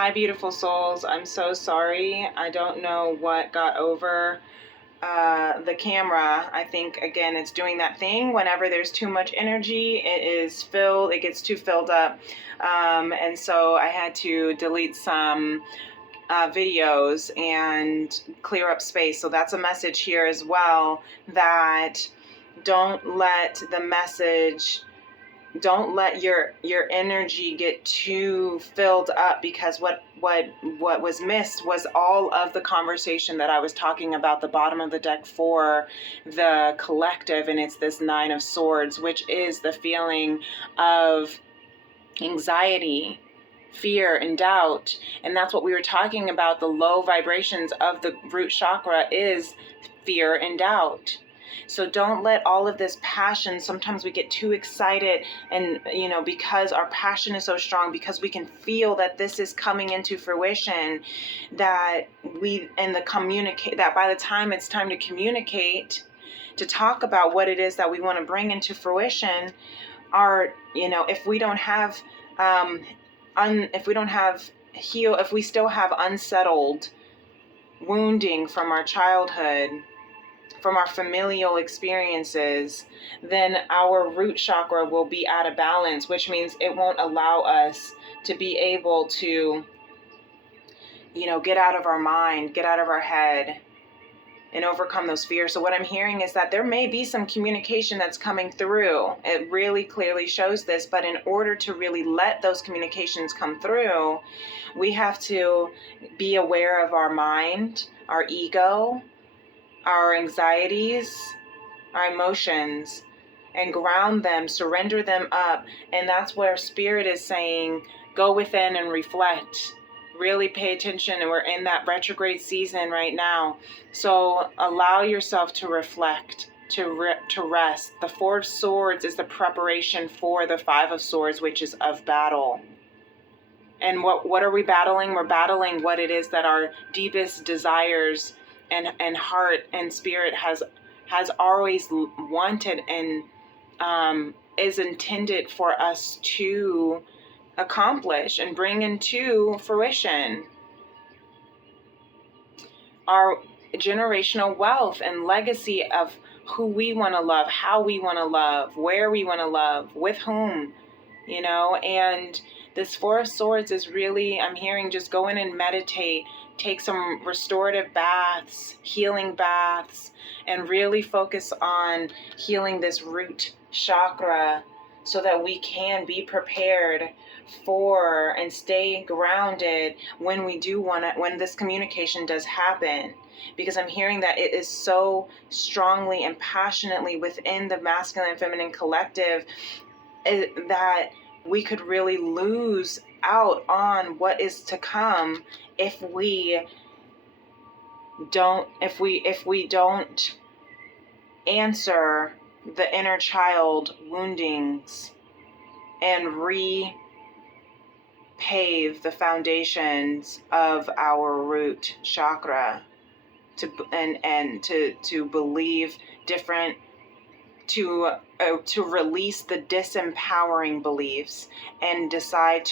Hi, beautiful souls. I'm so sorry. I don't know what got over the camera. I think, again, it's doing that thing. Whenever there's too much energy, it gets too filled up. And so I had to delete some videos and clear up space. So that's a message here as well, that don't let the message don't let your energy get too filled up, because what was missed was all of the conversation that I was talking about, the bottom of the deck for the collective. And it's this Nine of Swords, which is the feeling of anxiety, fear, and doubt. And that's what we were talking about. The low vibrations of the root chakra is fear and doubt. So don't let all of this passion, sometimes we get too excited, and because our passion is so strong, because we can feel that this is coming into fruition, that that by the time it's time to communicate, to talk about what it is that we want to bring into fruition, if we don't have if we still have unsettled wounding from our childhood, from our familial experiences, then our root chakra will be out of balance, which means it won't allow us to be able to, get out of our mind, get out of our head, and overcome those fears. So what I'm hearing is that there may be some communication that's coming through. It really clearly shows this, but in order to really let those communications come through, we have to be aware of our mind, our ego, our anxieties, our emotions, and ground them, surrender them up. And that's where Spirit is saying, go within and reflect. Really pay attention. And we're in that retrograde season right now. So allow yourself to reflect, to rest. The Four of Swords is the preparation for the Five of Swords, which is of battle. And what are we battling? We're battling what it is that our deepest desires and heart and spirit has always wanted, and is intended for us to accomplish and bring into fruition. Our generational wealth and legacy of who we want to love, how we want to love, where we want to love, with whom, and this Four of Swords is really, I'm hearing, just go in and meditate, take some restorative baths, healing baths, and really focus on healing this root chakra so that we can be prepared for and stay grounded when when this communication does happen. Because I'm hearing that it is so strongly and passionately within the masculine and feminine collective that we could really lose out on what is to come if we don't answer the inner child woundings and repave the foundations of our root chakra to believe different, to release the disempowering beliefs and decide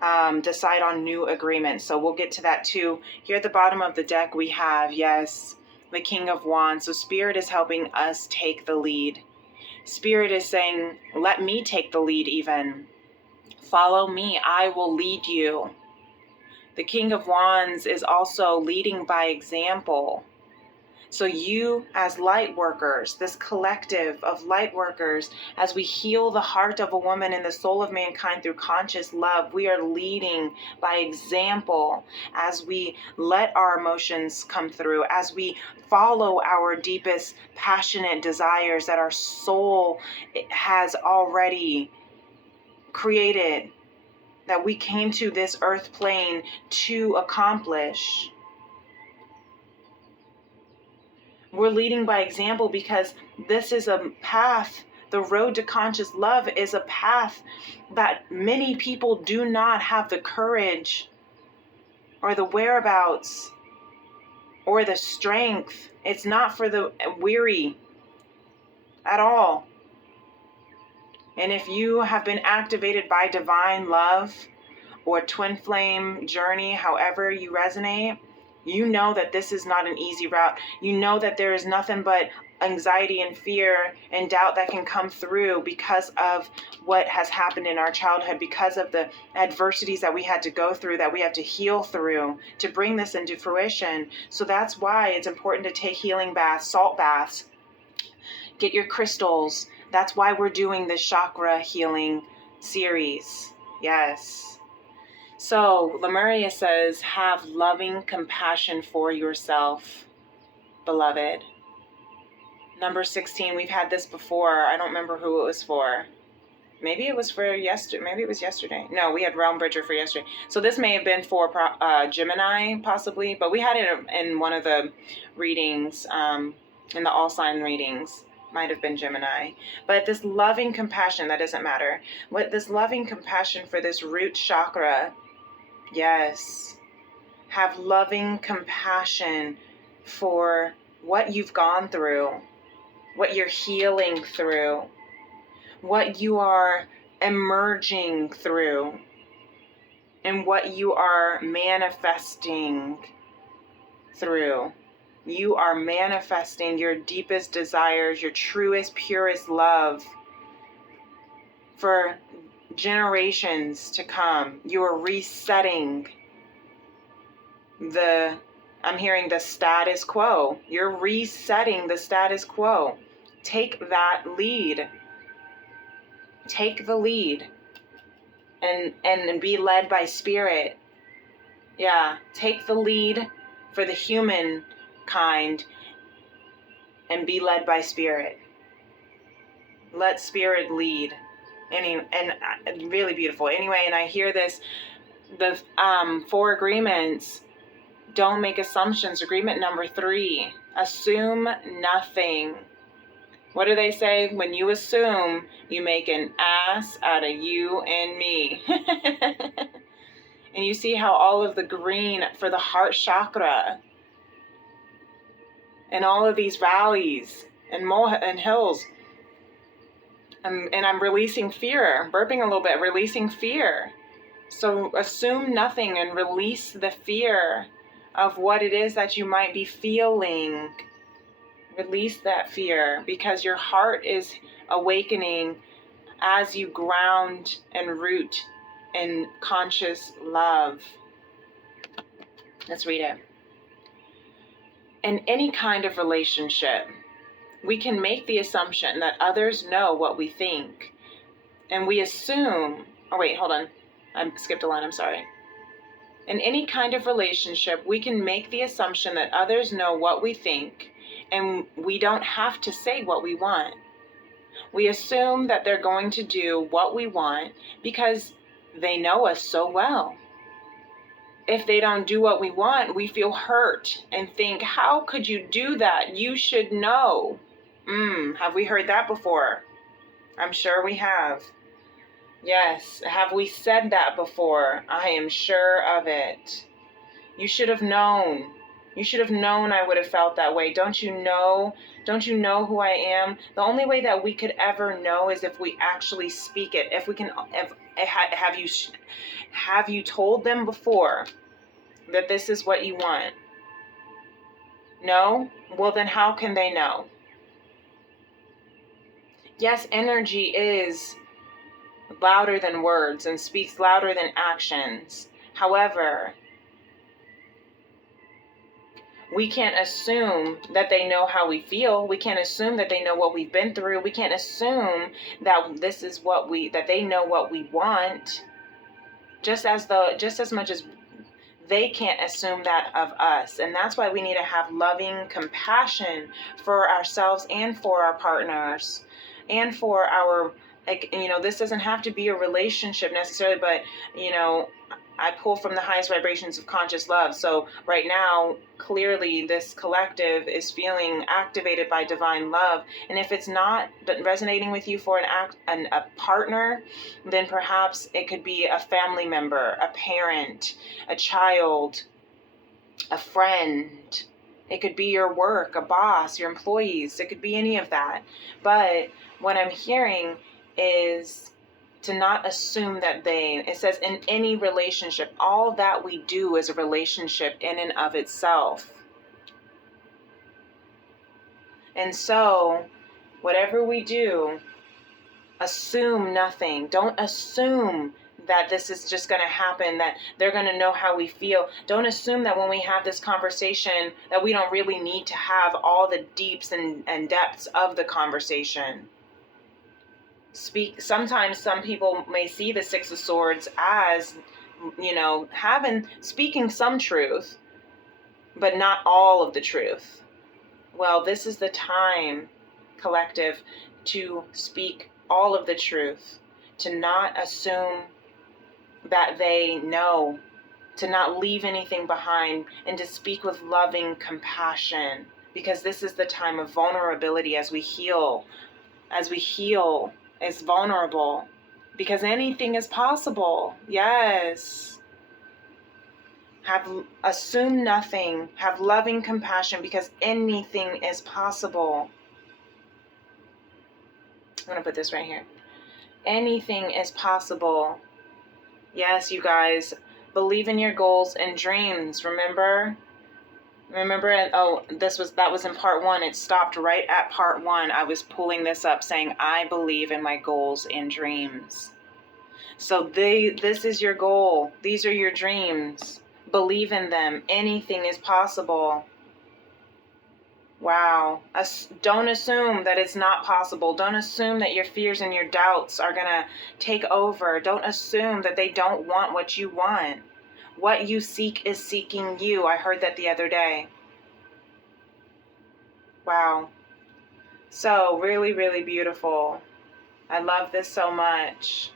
on new agreements. So we'll get to that too. Here at the bottom of the deck we have, yes, the King of Wands. So Spirit is helping us take the lead. Spirit is saying, let me take the lead even. Follow me, I will lead you. The King of Wands is also leading by example. So you, as light workers, this collective of light workers, as we heal the heart of a woman and the soul of mankind through conscious love, we are leading by example as we let our emotions come through, as we follow our deepest passionate desires that our soul has already created, that we came to this earth plane to accomplish. We're leading by example because this is a path. The road to conscious love is a path that many people do not have the courage or the whereabouts or the strength. It's not for the weary at all. And if you have been activated by divine love, or twin flame journey, however you resonate, you know that this is not an easy route. You know that there is nothing but anxiety and fear and doubt that can come through because of what has happened in our childhood, because of the adversities that we had to go through, that we have to heal through to bring this into fruition. So that's why it's important to take healing baths, salt baths, get your crystals. That's why we're doing this chakra healing series. Yes. So Lemuria says, have loving compassion for yourself, beloved. Number 16, we've had this before. I don't remember who it was for. Maybe it was for yesterday. Maybe it was yesterday. No, we had Realm Bridger for yesterday. So this may have been for Gemini, possibly. But we had it in one of the readings, in the all sign readings. Might have been Gemini. But this loving compassion, that doesn't matter. What this loving compassion for this root chakra, yes. Have loving compassion for what you've gone through, what you're healing through, what you are emerging through, and what you are manifesting through. You are manifesting your deepest desires, your truest, purest love for generations to come. You are resetting I'm hearing the status quo. You're resetting the status quo. Take that lead. Take the lead and be led by spirit. Yeah, take the lead for the human kind and be led by spirit. Let spirit lead. And really beautiful. Anyway, and I hear this, the 4 agreements. Don't make assumptions. Agreement number 3, assume nothing. What do they say? When you assume, you make an ass out of you and me. And you see how all of the green for the heart chakra and all of these valleys and hills. And I'm releasing fear, burping a little bit, releasing fear. So assume nothing and release the fear of what it is that you might be feeling. Release that fear, because your heart is awakening as you ground and root in conscious love. Let's read it. In any kind of relationship, we can make the assumption that others know what we think. And we assume, oh wait, hold on. I skipped a line, I'm sorry. In any kind of relationship, we can make the assumption that others know what we think, and we don't have to say what we want. We assume that they're going to do what we want because they know us so well. If they don't do what we want, we feel hurt and think, how could you do that? You should know. Have we heard that before? I'm sure we have. Yes, have we said that before? I am sure of it. You should have known. You should have known I would have felt that way. Don't you know? Don't you know who I am? The only way that we could ever know is if we actually speak it. If we can, have you told them before that this is what you want? No? Well, then how can they know? Yes, energy is louder than words and speaks louder than actions. However, we can't assume that they know how we feel. We can't assume that they know what we've been through. We can't assume that this is that they know what we want. Just as much as they can't assume that of us. And that's why we need to have loving compassion for ourselves and for our partners and for our, this doesn't have to be a relationship necessarily, but, I pull from the highest vibrations of conscious love. So right now, clearly this collective is feeling activated by divine love. And if it's not resonating with you for a partner, then perhaps it could be a family member, a parent, a child, a friend. It could be your work, a boss, your employees. It could be any of that. But what I'm hearing is to not assume that it says in any relationship, all that we do is a relationship in and of itself. And so, whatever we do, assume nothing. Don't assume that this is just going to happen, that they're going to know how we feel. Don't assume that when we have this conversation that we don't really need to have all the deeps and depths of the conversation. Sometimes some people may see the Six of Swords as, speaking some truth, but not all of the truth. Well, this is the time, collective, to speak all of the truth, to not assume that they know, to not leave anything behind, and to speak with loving compassion, because this is the time of vulnerability as we heal. Is vulnerable, because anything is possible. Yes. Assume nothing. Have loving compassion, because anything is possible. I'm going to put this right here. Anything is possible. Yes, you guys. Believe in your goals and dreams. Remember, that was in part 1. It stopped right at part 1. I was pulling this up saying, I believe in my goals and dreams. So this is your goal. These are your dreams. Believe in them. Anything is possible. Wow. Don't assume that it's not possible. Don't assume that your fears and your doubts are going to take over. Don't assume that they don't want what you want. What you seek is seeking you. I heard that the other day. Wow. So really, really beautiful. I love this so much.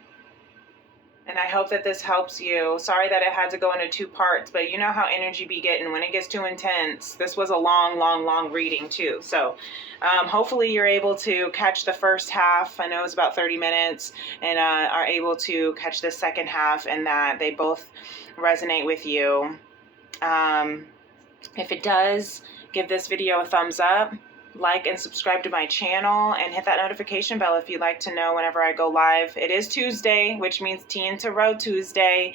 And I hope that this helps you. Sorry that it had to go into 2 parts, but you know how energy be getting when it gets too intense. This was a long reading too. So hopefully you're able to catch the first half. I know it's about 30 minutes, and are able to catch the second half, and that they both resonate with you. If it does, give this video a thumbs up. Like and subscribe to my channel, and hit that notification bell if you'd like to know whenever I go live. It is Tuesday, which means Tea and Tarot Tuesday,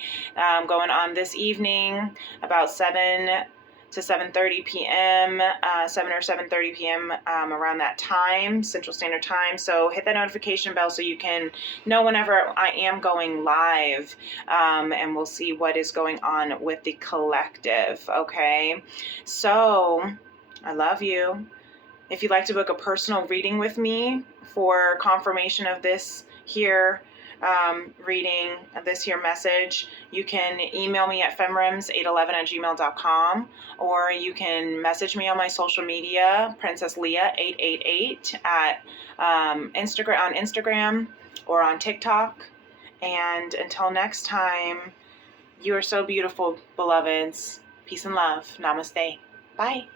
going on this evening about 7 to 7:30 p.m., 7 or 7:30 p.m. Around that time, Central Standard Time. So hit that notification bell so you can know whenever I am going live, and we'll see what is going on with the collective, okay? So, I love you. If you'd like to book a personal reading with me for confirmation of this here reading, this here message, you can email me at femrims811@gmail.com, or you can message me on my social media, princessleah888 at on Instagram or on TikTok. And until next time, you are so beautiful, beloveds. Peace and love. Namaste. Bye.